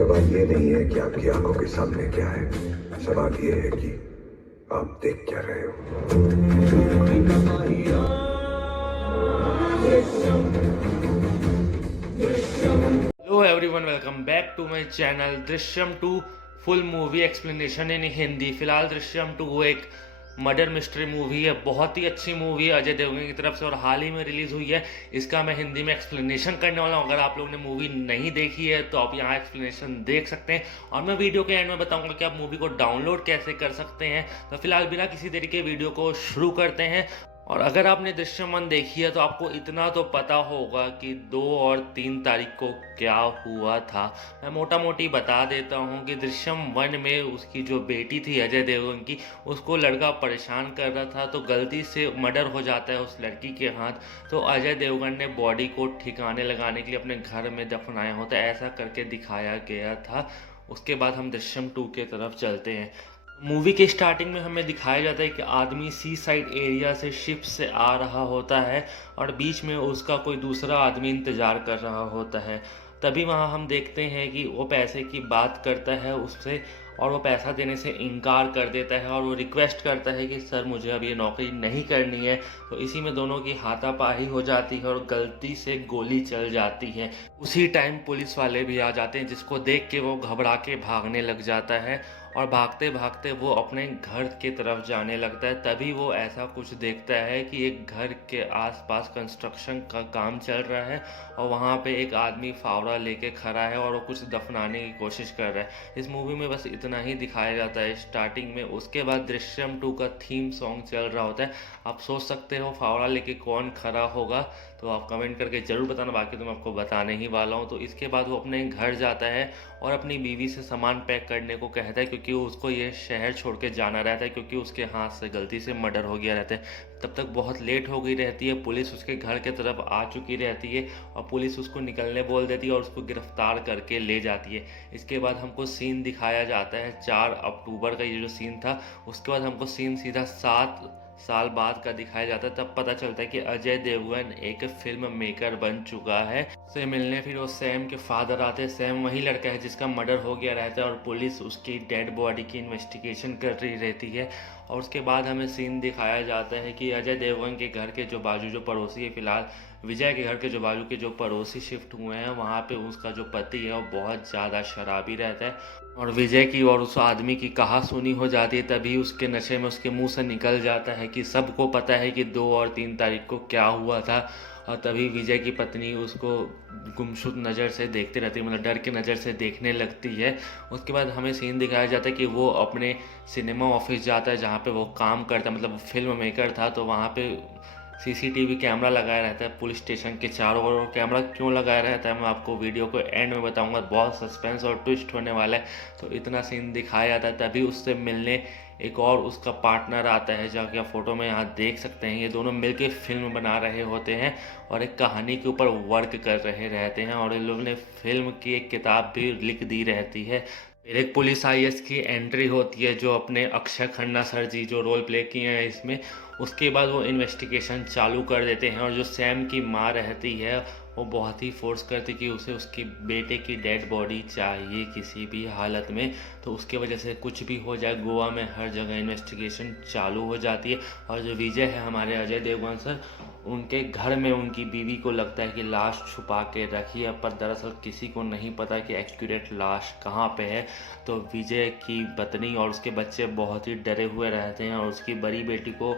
सवाल ये नहीं है कि आपकी आंखों के सामने क्या है, सवाल ये है कि आप देख क्या रहे हो। Hello everyone, welcome back to my channel Drishyam 2 full movie explanation in Hindi. फिलहाल दृश्यम 2 एक मर्डर मिस्ट्री मूवी है, बहुत ही अच्छी मूवी है अजय देवगन की तरफ से और हाल ही में रिलीज हुई है। इसका मैं हिंदी में एक्सप्लेनेशन करने वाला हूँ। अगर आप लोगों ने मूवी नहीं देखी है तो आप यहाँ एक्सप्लेनेशन देख सकते हैं और मैं वीडियो के एंड में बताऊंगा कि आप मूवी को डाउनलोड कैसे कर सकते हैं। तो फिलहाल बिना किसी देरी के वीडियो को शुरू करते हैं। और अगर आपने दृश्यम 1 देखी है तो आपको इतना तो पता होगा कि 2 और 3 तारीख को क्या हुआ था। मैं मोटा मोटी बता देता हूँ कि दृश्यम 1 में उसकी जो बेटी थी अजय देवगन की, उसको लड़का परेशान कर रहा था तो गलती से मर्डर हो जाता है उस लड़की के हाथ। तो अजय देवगन ने बॉडी को ठिकाने लगाने के लिए अपने घर में दफनाया होता है, ऐसा करके दिखाया गया था। उसके बाद हम दृश्यम 2 के तरफ चलते हैं। मूवी के स्टार्टिंग में हमें दिखाया जाता है कि आदमी सी साइड एरिया से शिप से आ रहा होता है और बीच में उसका कोई दूसरा आदमी इंतज़ार कर रहा होता है। तभी वहाँ हम देखते हैं कि वो पैसे की बात करता है उससे और वो पैसा देने से इनकार कर देता है और वो रिक्वेस्ट करता है कि सर मुझे अब ये नौकरी नहीं करनी है। तो इसी में दोनों की हाथापाई हो जाती है और गलती से गोली चल जाती है। उसी टाइम पुलिस वाले भी आ जाते हैं, जिसको देख के वो घबरा के भागने लग जाता है और भागते भागते वो अपने घर की तरफ जाने लगता है। तभी वो ऐसा कुछ देखता है कि एक घर के आसपास कंस्ट्रक्शन का काम चल रहा है और वहाँ पे एक आदमी फावड़ा लेके खड़ा है और वो कुछ दफनाने की कोशिश कर रहा है। इस मूवी में बस इतना ही दिखाया जाता है स्टार्टिंग में। उसके बाद दृश्यम 2 का थीम सॉन्ग चल रहा होता है। आप सोच सकते हो फावड़ा लेके कौन खड़ा होगा, तो आप कमेंट करके ज़रूर बताना, बाकी तो मैं आपको बताने ही वाला हूँ। तो इसके बाद वो अपने घर जाता है और अपनी बीवी से सामान पैक करने को कहता है, क्योंकि उसको ये शहर छोड़ के जाना रहता है, क्योंकि उसके हाथ से गलती से मर्डर हो गया रहता है। तब तक बहुत लेट हो गई रहती है, पुलिस उसके घर के तरफ आ चुकी रहती है और पुलिस उसको निकलने बोल देती है और उसको गिरफ्तार करके ले जाती है। इसके बाद हमको सीन दिखाया जाता है 4 अक्टूबर का, ये जो सीन था। उसके बाद हमको सीन सीधा 7 साल बाद का दिखाया जाता है। तब पता चलता है कि अजय देवगन एक फिल्म मेकर बन चुका है। से मिलने फिर वो सैम के फादर आते हैं। सैम वही लड़का है जिसका मर्डर हो गया रहता है और पुलिस उसकी डेड बॉडी की इन्वेस्टिगेशन कर रही रहती है। और उसके बाद हमें सीन दिखाया जाता है कि अजय देवगन के घर के जो बाजू जो पड़ोसी है, फिलहाल विजय के घर के जो बाजू के जो पड़ोसी शिफ्ट हुए हैं, वहाँ पे उसका जो पति है वो बहुत ज़्यादा शराबी रहता है और विजय की और उस आदमी की कहा सुनी हो जाती है। तभी उसके नशे में उसके मुंह से निकल जाता है कि सबको पता है कि 2 और 3 तारीख को क्या हुआ था। और तभी विजय की पत्नी उसको गुमशुद नज़र से देखती रहती है, मतलब डर के नज़र से देखने लगती है। उसके बाद हमें सीन दिखाया जाता है कि वो अपने सिनेमा ऑफिस जाता है जहाँ पे वो काम करता है, मतलब फिल्म मेकर था। तो वहाँ पे सीसीटीवी कैमरा लगाया रहता है पुलिस स्टेशन के चारों ओर। कैमरा क्यों लगाया रहता है मैं आपको वीडियो को एंड में बताऊंगा, बहुत सस्पेंस और ट्विस्ट होने वाला है। तो इतना सीन दिखाया जाता है। तभी उससे मिलने एक और उसका पार्टनर आता है, जो कि आप फोटो में यहाँ देख सकते हैं। ये दोनों मिलके फिल्म बना रहे होते हैं और एक कहानी के ऊपर वर्क कर रहे रहते हैं और इन लोगों ने फिल्म की एक किताब भी लिख दी रहती है। फिर एक पुलिस आईएएस की एंट्री होती है, जो अपने अक्षय खन्ना सर जी जो रोल प्ले किए हैं इसमें। उसके बाद वो इन्वेस्टिगेशन चालू कर देते हैं और जो सैम की माँ रहती है वो बहुत ही फोर्स करती कि उसे उसकी बेटे की डेड बॉडी चाहिए किसी भी हालत में। तो उसके वजह से कुछ भी हो जाए, गोवा में हर जगह इन्वेस्टिगेशन चालू हो जाती है। और जो विजय है हमारे अजय देवगन सर, उनके घर में उनकी बीवी को लगता है कि लाश छुपा के रखी है, पर दरअसल किसी को नहीं पता कि एक्यूरेट लाश कहाँ पे है। तो विजय की पत्नी और उसके बच्चे बहुत ही डरे हुए रहते हैं और उसकी बड़ी बेटी को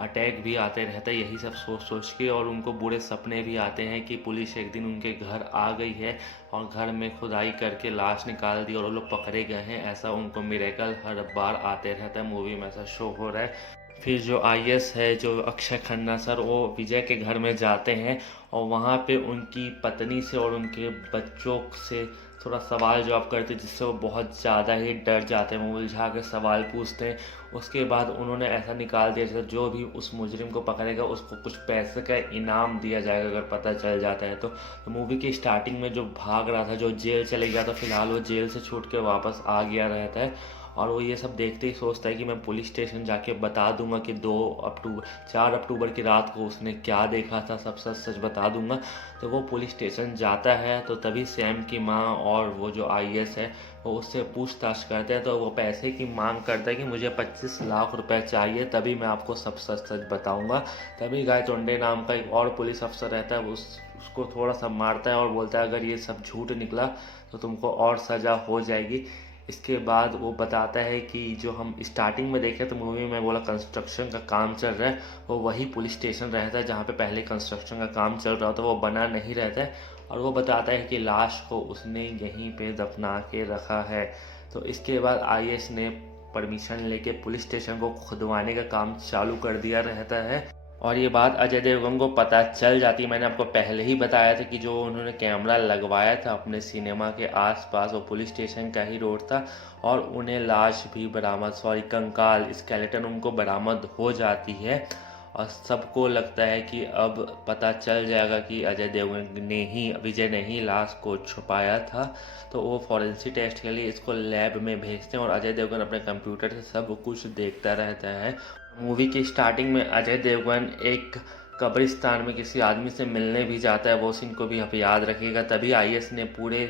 अटैक भी आते रहता है, यही सब सोच सोच के। और उनको बुरे सपने भी आते हैं कि पुलिस एक दिन उनके घर आ गई है और घर में खुदाई करके लाश निकाल दी और वो लोग पकड़े गए हैं। ऐसा उनको मिरेकल हर बार आते रहता है, मूवी में ऐसा शो हो रहा है। फिर जो आईएएस है जो अक्षय खन्ना सर, वो विजय के घर में जाते हैं और वहाँ पे उनकी पत्नी से और उनके बच्चों से थोड़ा सवाल जवाब करते हैं, जिससे वो बहुत ज़्यादा ही डर जाते हैं। वो उलझा के सवाल पूछते हैं। उसके बाद उन्होंने ऐसा निकाल दिया जैसे जो भी उस मुजरिम को पकड़ेगा उसको कुछ पैसे का इनाम दिया जाएगा अगर पता चल जाता है। तो मूवी की स्टार्टिंग में जो भाग रहा था, जो जेल चले गया था, फिलहाल वो जेल से छूट के वापस आ गया रहता है और वो ये सब देखते ही सोचता है कि मैं पुलिस स्टेशन जाके बता दूंगा कि 4 अक्टूबर की रात को उसने क्या देखा था, सब सच सच बता दूंगा। तो वो पुलिस स्टेशन जाता है तो तभी सैम की माँ और वो जो IAS है वो उससे पूछताछ करते हैं। तो वो पैसे की मांग करता है कि मुझे 25 लाख रुपए चाहिए, तभी मैं आपको सब सच सच बताऊंगा। तभी गायतोंडे नाम का एक और पुलिस अफसर रहता है, उसको थोड़ा सा मारता है और बोलता है अगर ये सब झूठ निकला तो तुमको और सज़ा हो जाएगी। इसके बाद वो बताता है कि जो हम स्टार्टिंग में देखे तो मूवी में बोला कंस्ट्रक्शन का काम चल रहा है, वो वही पुलिस स्टेशन रहता है जहाँ पे पहले कंस्ट्रक्शन का काम चल रहा होता है, वो बना नहीं रहता है। और वो बताता है कि लाश को उसने यहीं पे दफना के रखा है। तो इसके बाद IAS ने परमिशन लेके पुलिस स्टेशन को खुदवाने का काम चालू कर दिया रहता है। और ये बात अजय देवगन को पता चल जाती है। मैंने आपको पहले ही बताया था कि जो उन्होंने कैमरा लगवाया था अपने सिनेमा के आसपास वो पुलिस स्टेशन का ही रोड था, और उन्हें लाश भी कंकाल स्केलेटन उनको बरामद हो जाती है। और सबको लगता है कि अब पता चल जाएगा कि विजय ने ही लाश को छुपाया था। तो वो फॉरेंसिक टेस्ट के लिए इसको लैब में भेजते हैं और अजय देवगन अपने कंप्यूटर से सब कुछ देखता रहता है। मूवी की स्टार्टिंग में अजय देवगन एक कब्रिस्तान में किसी आदमी से मिलने भी जाता है, वो सीन को भी आप याद रखिएगा। तभी IAS ने पूरे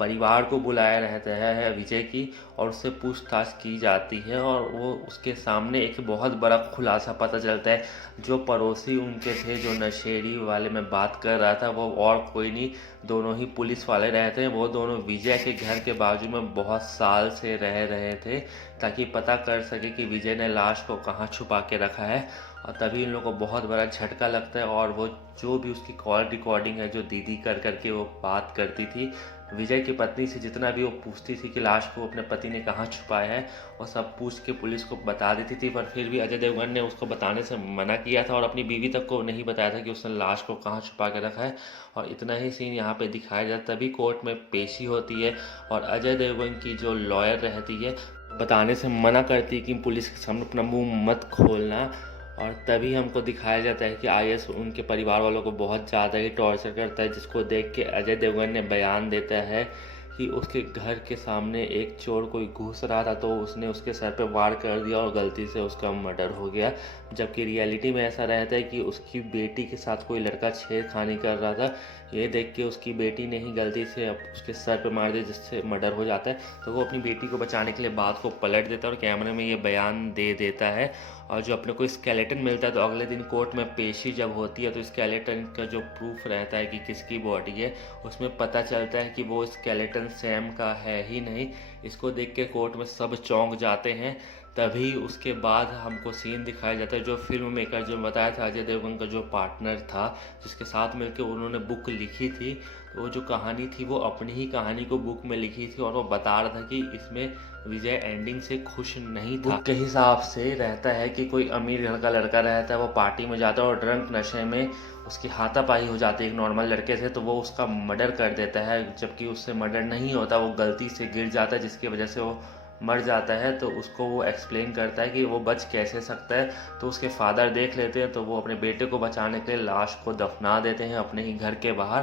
परिवार को बुलाया रहता है विजय की, और उससे पूछताछ की जाती है। और वो उसके सामने एक बहुत बड़ा खुलासा पता चलता है। जो पड़ोसी उनके थे, जो नशेड़ी वाले में बात कर रहा था, वो और कोई नहीं, दोनों ही पुलिस वाले रहते हैं। वो दोनों विजय के घर के बाजू में बहुत साल से रह रहे थे ताकि पता कर सके कि विजय ने लाश को कहाँ छुपा के रखा है। और तभी इन लोगों को बहुत बड़ा झटका लगता है। और वो जो भी उसकी कॉल रिकॉर्डिंग है, जो दीदी कर करके वो बात करती थी विजय की पत्नी से, जितना भी वो पूछती थी कि लाश को अपने पति ने कहाँ छुपाया है, वो सब पूछ के पुलिस को बता देती थी। पर फिर भी अजय देवगन ने उसको बताने से मना किया था और अपनी बीवी तक को नहीं बताया था कि उसने लाश को कहाँ छुपा के रखा है। और इतना ही सीन यहाँ पे दिखाया जाता। तभी कोर्ट में पेशी होती है और अजय देवगन की जो लॉयर रहती है बताने से मना करती है कि पुलिस के सामने अपना मुंह मत खोलना। और तभी हमको दिखाया जाता है कि IAS उनके परिवार वालों को बहुत ज़्यादा ही टॉर्चर करता है, जिसको देख के अजय देवगन ने बयान देता है कि उसके घर के सामने एक चोर कोई घुस रहा था तो उसने उसके सर पे वार कर दिया और गलती से उसका मर्डर हो गया। जबकि रियलिटी में ऐसा रहता है कि उसकी बेटी के साथ कोई लड़का छेड़खानी कर रहा था, ये देख के उसकी बेटी ने ही गलती से उसके सर पे मार दिया जिससे मर्डर हो जाता है। तो वो अपनी बेटी को बचाने के लिए बात को पलट देता है और कैमरे में ये बयान दे देता है। और जो अपने को स्केलेटन मिलता है, तो अगले दिन कोर्ट में पेशी जब होती है तो स्केलेटन का जो प्रूफ रहता है कि किसकी बॉडी है, उसमें पता चलता है कि वो स्केलेटन सैम का है ही नहीं। इसको देख के कोर्ट में सब चौंक जाते हैं। तभी उसके बाद हमको सीन दिखाया जाता है, जो फिल्म मेकर जो बताया था अजय देवगन का जो पार्टनर था, जिसके साथ मिलकर उन्होंने बुक लिखी थी, तो वो जो कहानी थी वो अपनी ही कहानी को बुक में लिखी थी। और वो बता रहा था कि इसमें विजय एंडिंग से खुश नहीं था। बुक के हिसाब से रहता है कि कोई अमीर घर का लड़का रहता है, वो पार्टी में जाता है और ड्रंक नशे में उसकी हाथापाई हो जाती है एक नॉर्मल लड़के से, तो वो उसका मर्डर कर देता है। जबकि उससे मर्डर नहीं होता, वो गलती से गिर जाता है जिसकी वजह से वो मर जाता है। तो उसको वो एक्सप्लेन करता है कि वो बच कैसे सकता है। तो उसके फादर देख लेते हैं, तो वो अपने बेटे को बचाने के लिए लाश को दफना देते हैं अपने ही घर के बाहर।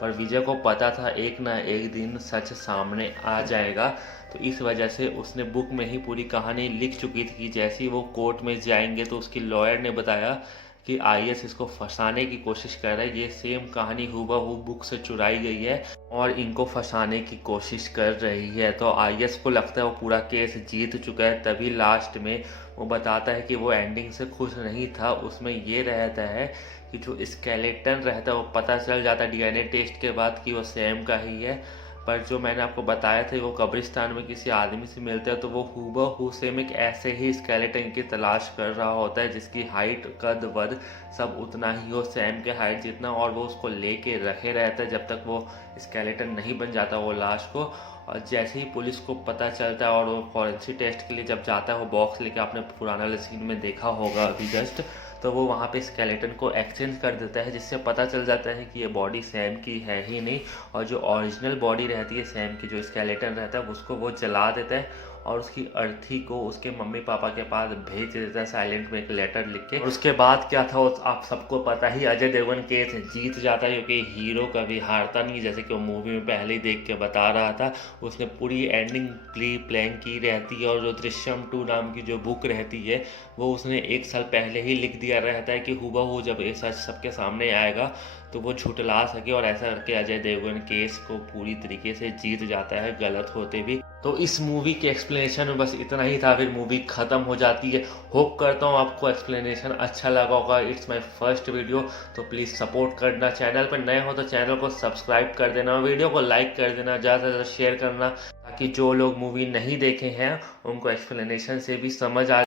पर विजय को पता था एक ना एक दिन सच सामने आ जाएगा, तो इस वजह से उसने बुक में ही पूरी कहानी लिख चुकी थी कि जैसे ही वो कोर्ट में जाएंगे तो उसकी लॉयर ने बताया कि IAS इसको फंसाने की कोशिश कर रहा है, ये सेम कहानी हूबहू बुक से चुराई गई है और इनको फंसाने की कोशिश कर रही है। तो IAS को लगता है वो पूरा केस जीत चुका है। तभी लास्ट में वो बताता है कि वो एंडिंग से खुश नहीं था। उसमें ये रहता है कि जो स्केलेटन रहता है वो पता चल जाता है DNA टेस्ट के बाद कि वो सैम का ही है। पर जो मैंने आपको बताया था वो कब्रिस्तान में किसी आदमी से मिलते हैं, तो वो हूबहू सेम एक ऐसे ही स्केलेटन की तलाश कर रहा होता है जिसकी हाइट कद वद सब उतना ही हो, सैम के हाइट जितना, और वो उसको लेके रखे रहता है जब तक वो स्केलेटन नहीं बन जाता वो लाश को। और जैसे ही पुलिस को पता चलता है और वो फॉरेंसिक टेस्ट के लिए जब जाता है वो बॉक्स लेके, आपने पुराना वाले सीन में देखा होगा अभी जस्ट, तो वो वहाँ पे स्केलेटन को एक्सचेंज कर देता है, जिससे पता चल जाता है कि ये बॉडी सैम की है ही नहीं, और जो ओरिजिनल बॉडी रहती है सैम की, जो स्केलेटन रहता है, उसको वो जला देता है और उसकी अर्थी को उसके मम्मी पापा के पास भेज देता है साइलेंट में एक लेटर लिख के। और उसके बाद क्या था आप सबको पता ही, अजय देवगन केस जीत जाता है, क्योंकि हीरो कभी हारता नहीं, जैसे कि वो मूवी में पहले ही देख के बता रहा था। उसने पूरी एंडिंग प्लान की रहती है, और जो दृश्यम 2 नाम की जो बुक रहती है वो उसने 1 साल पहले ही लिख दिया रहता है कि हूबहू जब ये सच सबके सामने आएगा तो वो झुठला सके, और ऐसा करके अजय देवगन केस को पूरी तरीके से जीत जाता है, गलत होते भी। तो इस मूवी के एक्सप्लेनेशन में बस इतना ही था, फिर मूवी ख़त्म हो जाती है। होप करता हूँ आपको एक्सप्लेनेशन अच्छा लगा होगा। इट्स माय फर्स्ट वीडियो, तो प्लीज़ सपोर्ट करना। चैनल पर नए हो तो चैनल को सब्सक्राइब कर देना, वीडियो को लाइक कर देना, ज़्यादा से ज़्यादा शेयर करना, ताकि जो लोग मूवी नहीं देखे हैं उनको एक्सप्लेनेशन से भी समझ आ